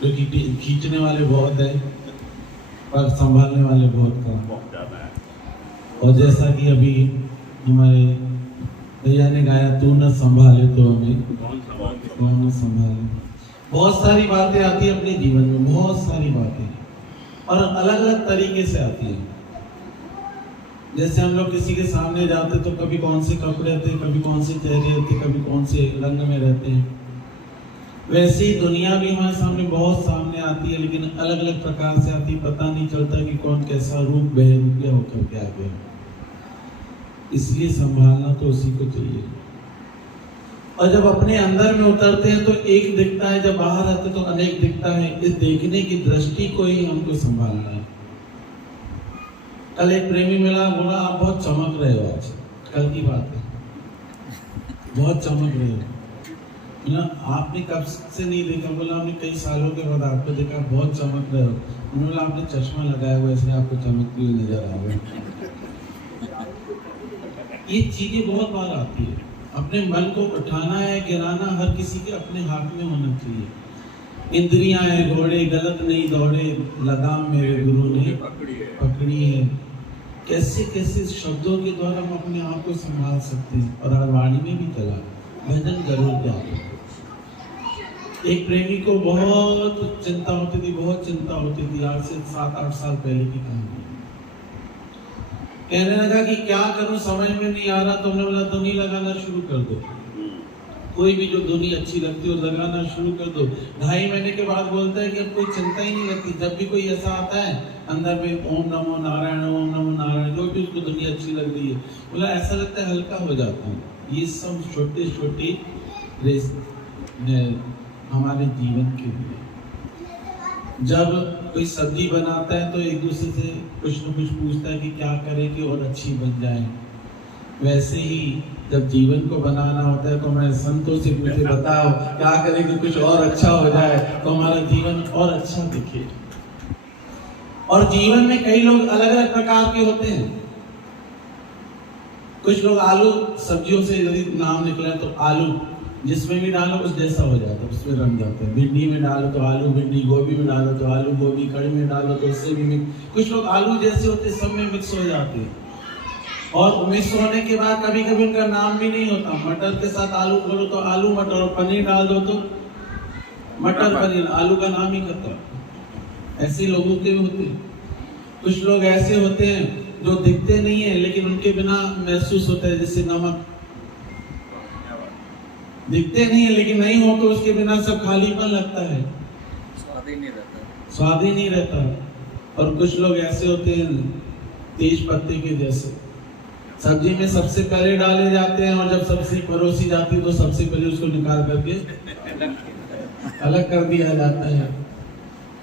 क्योंकि खींचने वाले बहुत है पर संभालने वाले बहुत कम। और जैसा कि अभी हमारे भैया ने गाया, तू न संभाले तो हमें कौन न संभाले। बहुत सारी बातें आती है अपने जीवन में, बहुत सारी बातें, और अलग अलग तरीके से आती है। जैसे हम लोग किसी के सामने जाते तो कभी कौन से कपड़े रहते, कभी कौन से चेहरे रहते, कभी कौन से रंग में रहते हैं। वैसे ही दुनिया भी हमारे सामने बहुत सामने आती है, लेकिन अलग अलग प्रकार से आती है। पता नहीं चलता कि कौन कैसा रूप बहरूपिया होकर के आ गया। इसलिए संभालना तो उसी को चाहिए। और जब अपने अंदर में उतरते हैं तो एक दिखता है, जब बाहर आते तो अनेक दिखता है। इस देखने की दृष्टि को ही हमको संभालना है। कल एक प्रेमी मिला, बोला आप बहुत चमक रहे हो आज। कल की बात है, बहुत चमक रहे हो ना, आपने कब से नहीं देखा। बोला हमने कई सालों के बाद आपको देखा, बहुत चमक रहे हो। उन्होंने बोला आपने चश्मा लगाया हुआ इसलिए आपको चमकती हुई नजर आ रही। ये चीजें बहुत बार आती है। अपने मन को उठाना है, गिराना हर किसी के अपने हाथ में होना चाहिए। इंद्रियां है घोड़े, गलत नहीं दौड़े, लगाम मेरे गुरु ने पकड़ी है। कैसे कैसे शब्दों के द्वारा हम अपने आप को संभाल सकते हैं। और वाणी में भी चला, भजन जरूर गाओ। एक प्रेमी को बहुत चिंता होती थी, बहुत चिंता होती थी। आज से 7-8 साल पहले की कहानी। कहने लगा कि क्या करूं, समझ में नहीं आ रहा। तुमने बोला धुनी लगाना शुरू कर दो। कोई भी जो धुनी अच्छी लगती है लगाना शुरू कर दो। 2.5 महीने के बाद बोलता है कि अब कोई चिंता ही नहीं लगती। जब भी कोई ऐसा आता है अंदर में, ओम नमो नारायण, ओम नमो नारायण, जो भी उसको धुनी अच्छी लग रही है, बोला ऐसा लगता है हल्का हो जाता है। ये सब छोटे छोटे रेस हमारे जीवन के लिए। जब कोई सब्जी बनाता है तो एक दूसरे से कुछ न कुछ पूछता है कि क्या करें कि और अच्छी बन जाए। वैसे ही जब जीवन को बनाना होता है तो मैं संतों से पूछे, बताओ क्या करें कि कुछ और अच्छा हो जाए, तो हमारा जीवन और अच्छा दिखे। और जीवन में कई लोग अलग अलग प्रकार के होते हैं। कुछ लोग आलू सब्जियों से यदि नाम निकले तो आलू जिसमें भी डालो उस जैसा हो जाता है, उसमें रंग जाता है। भिंडी में डालो तो आलू भिंडी, गोभी में डालो तो आलू गोभी, कड़ी में डालो तो उससे भी मिक्स। कुछ लोग आलू जैसे होते सब में मिक्स हो जाते हैं। और मिक्स होने के बाद कभी कभी उनका नाम भी नहीं होता। मटर के साथ आलू करो तो आलू मटर, और पनीर डाल दो तो मटर पनीर, आलू का नाम ही खत्म। ऐसे लोगों के भी होते हैं। कुछ लोग ऐसे होते हैं जो दिखते नहीं है लेकिन उनके बिना महसूस होता है, जैसे नमक दिखते नहीं है लेकिन नहीं हो तो उसके बिना सब खालीपन लगता है, स्वाद ही नहीं रहता। और कुछ लोग ऐसे होते हैं तेज पत्ते के जैसे, सब्जी में सबसे पहले डाले जाते हैं और जब सब्जी परोसी जाती है तो सबसे पहले उसको निकाल करके अलग कर दिया जाता है।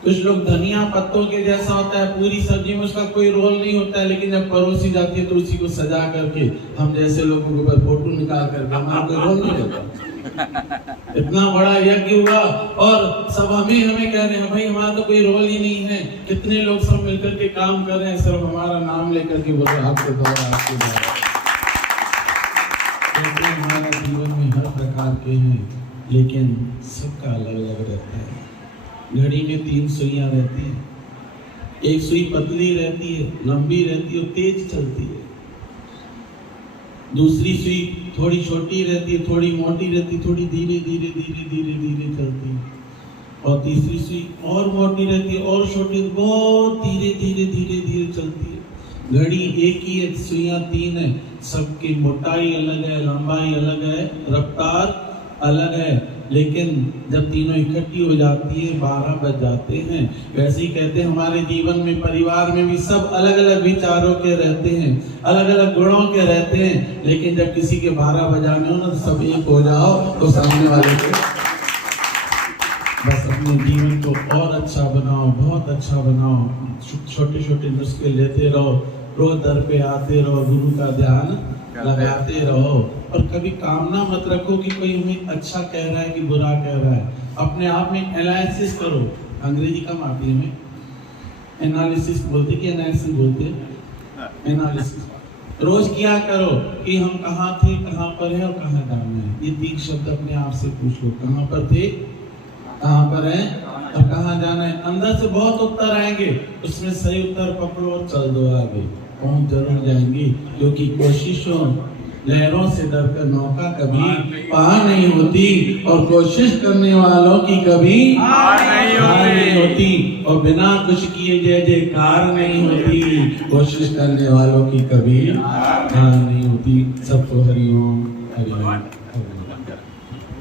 कुछ लोग धनिया पत्तों के जैसा होता है, पूरी सब्जी में उसका कोई रोल नहीं होता है, लेकिन जब परोसी जाती है तो उसी को सजा करके हम जैसे लोगों के ऊपर फोटो निकाल करके हमारा कोई रोल नहीं होता। इतना बड़ा यज्ञ हुआ और सब हमें कह रहे हैं भाई हमारा तो कोई रोल ही नहीं है। कितने लोग सब मिलकर के काम कर रहे हैं, सिर्फ हमारा नाम लेकर के बोल रहे आपके द्वारा आपके द्वारा। हमारा जीवन में हर प्रकार के हैं लेकिन सबका अलग अलग रहता है। घड़ी में 3 सुइयां रहती हैं। एक सुई पतली रहती है, लंबी रहती है, तेज चलती है। दूसरी सुई थोड़ी छोटी रहती है, थोड़ी मोटी रहती है, थोड़ी धीरे धीरे धीरे धीरे धीरे चलती है। और तीसरी सुई और मोटी रहती है और छोटी, बहुत धीरे धीरे धीरे धीरे चलती है। घड़ी एक ही है, सुइयां 3 है, सबकी मोटाई अलग है, लंबाई अलग है, रफ्तार अलग है, लेकिन जब तीनों इकट्ठी हो जाती है 12 बज जाते हैं। वैसे ही कहते हैं हमारे जीवन में, परिवार में भी सब अलग अलग विचारों के रहते हैं, अलग अलग गुणों के रहते हैं, लेकिन जब किसी के 12 बजाने हो ना तो सब एक हो जाओ तो सामने वाले को बस अपने जीवन को और अच्छा बनाओ, बहुत अच्छा बनाओ। छोटे छोटे नुस्खे लेते रहो, रोज दर पे आते रहो, गुरु का ध्यान लगाते रहो। और कभी कामना मत रखो कि कोई हमें अच्छा कह रहा है कि बुरा कह रहा है। अपने आप में एनालिसिस करो। अंग्रेजी कम आती है हमें, एनालिसिस बोलते कि एनालिसिस बोलते, एनालिसिस रोज किया करो कि हम कहाँ थे, कहाँ पर है और कहाँ जाना है। ये 3 शब्द अपने आप से पूछ लो, कहाँ पर थे, कहाँ पर है अब कहाँ जाना है, अंदर से बहुत उत्तर आएंगे, उसमें सही उत्तर पकड़ो और चल दो आगे, पहुंच जरूर जाएंगी। क्योंकि कोशिशों लहरों से डरकर नौका कभी पार नहीं होती, और कोशिश करने वालों की कभी हार नहीं होती, और बिना कुछ किए जय जयकार नहीं होती, कोशिश करने वालों की कभी हार नहीं होती। सबको हरिओम हरिओम।